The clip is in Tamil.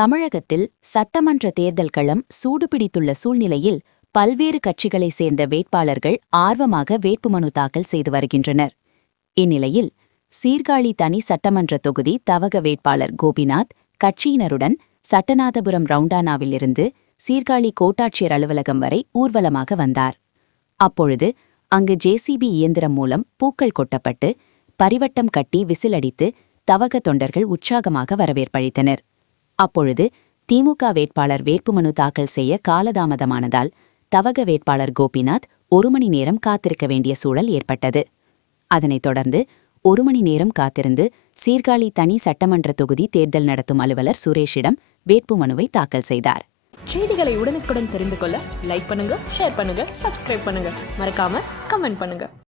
தமிழகத்தில் சட்டமன்ற தேர்தல் களம் சூடுபிடித்துள்ள சூழ்நிலையில் பல்வேறு கட்சிகளைச் சேர்ந்த வேட்பாளர்கள் ஆர்வமாக வேட்புமனு தாக்கல் செய்து வருகின்றனர். இந்நிலையில் சீர்காழி தனி சட்டமன்ற தொகுதி தவக வேட்பாளர் கோபிநாத் கட்சியினருடன் சட்டநாதபுரம் ரவுண்டானாவிலிருந்து சீர்காழி கோட்டாட்சியர் அலுவலகம் வரை ஊர்வலமாக வந்தார். அப்பொழுது அங்கு ஜேசிபி இயந்திரம் மூலம் பூக்கள் கொட்டப்பட்டு பரிவட்டம் கட்டி விசிலடித்து தவக தொண்டர்கள் உற்சாகமாக வரவேற்பளித்தனர். அப்பொழுது திமுக வேட்பாளர் வேட்புமனு தாக்கல் செய்ய காலதாமதமானதால் தவக வேட்பாளர் கோபிநாத் 1 மணி நேரம் காத்திருக்க வேண்டிய சூழல் ஏற்பட்டது. அதனைத் தொடர்ந்து 1 மணி நேரம் காத்திருந்து சீர்காழி தனி சட்டமன்ற தொகுதி தேர்தல் நடத்தும் அலுவலர் சுரேஷிடம் வேட்புமனுவை தாக்கல் செய்தார். செய்திகளை உடனுக்குடன் தெரிந்து கொள்ள லைக் பண்ணுங்க, ஷேர் பண்ணுங்க, சப்ஸ்கிரைப் பண்ணுங்க, மறக்காம கமெண்ட் பண்ணுங்க.